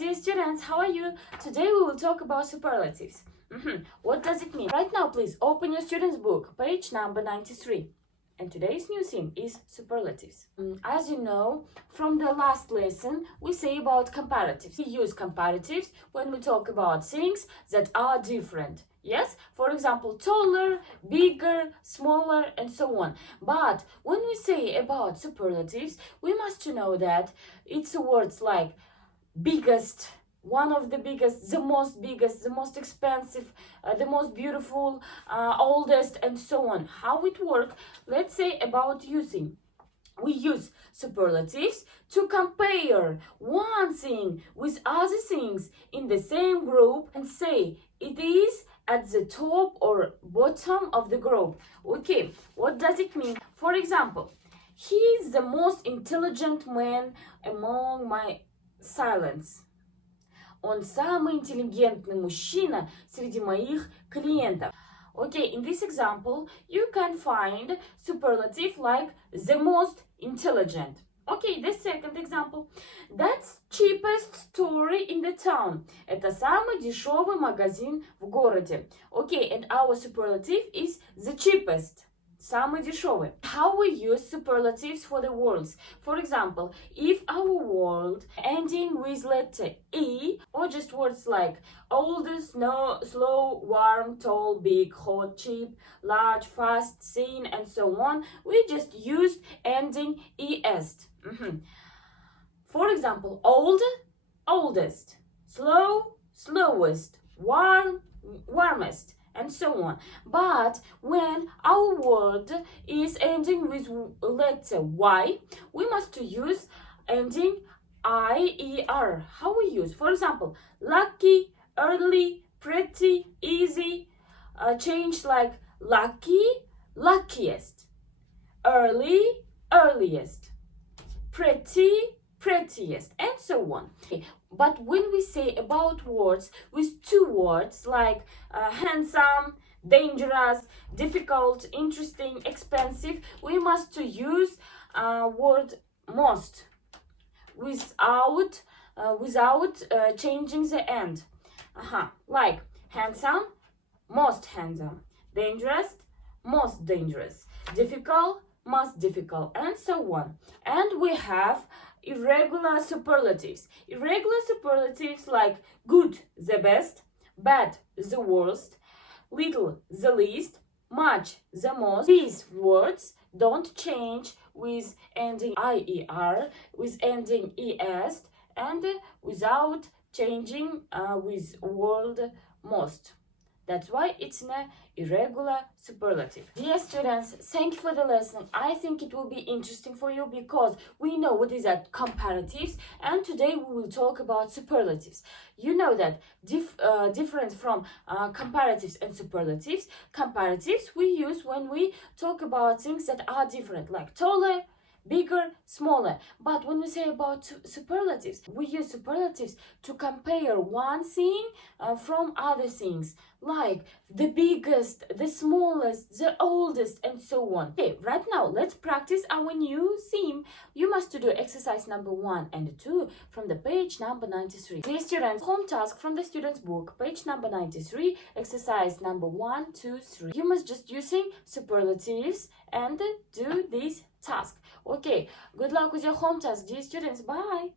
dear students, how are you? Today we will talk about superlatives. What does it mean? Right now, please open your student's book, page number 93. And today's new theme is superlatives. As you know, from the last lesson, we say about comparatives. We use comparatives when we talk about things that are different. Yes, for example, taller, bigger, smaller, and so on. But when we say about superlatives, we must know that it's words like biggest, one of the biggest, the most expensive, the most beautiful, oldest, and so on. How it works? Let's say about using. We use superlatives to compare one thing with other things in the same group and say it is at the top or bottom of the group. Okay, what does it mean? For example, he is the most intelligent man among my silence. Он самый интеллигентный мужчина среди моих клиентов. Okay, in this example, you can find superlative like the most intelligent. Okay, the second example. That's cheapest store in the town. Это самый дешевый магазин в городе. Okay, and our superlative is the cheapest. Самый дешевый. How we use superlatives for the words. For example, if our word ending with letter E, or just words like oldest, slow, warm, tall, big, hot, cheap, large, fast, thin, and so on, we just used ending est. For example, old, oldest, slow, slowest, warm, warmest, and so on. But when our word is ending with letter Y, we must use ending IER. How we use? For example, lucky, early, pretty, easy. Change like lucky, luckiest, early, earliest, pretty, prettiest, and so on. But when we say about words with two words like handsome, dangerous, difficult, interesting, expensive, we must use word most without changing the end. Like handsome, most handsome, dangerous, most dangerous, difficult, most difficult, and so on. And we have irregular superlatives. Irregular superlatives like good, the best, bad, the worst, little, the least, much, the most. These words don't change with ending IER, with ending est, and without changing with word most. That's why it's an irregular superlative. Dear students, thank you for the lesson. I think it will be interesting for you because we know what is that comparatives, and today we will talk about superlatives. You know that difference from comparatives and superlatives. Comparatives we use when we talk about things that are different, like taller, bigger, smaller. But when we say about superlatives, we use superlatives to compare one thing from other things, like the biggest, the smallest, the oldest, and so on. Okay, right now let's practice our new theme. You must do exercise number 1 and 2 from the page number 93. Dear students, home task from the student's book, page number 93, exercise number 1, 2, 3. You must just using superlatives and do this task. Okay, good luck with your home task, dear students. Bye.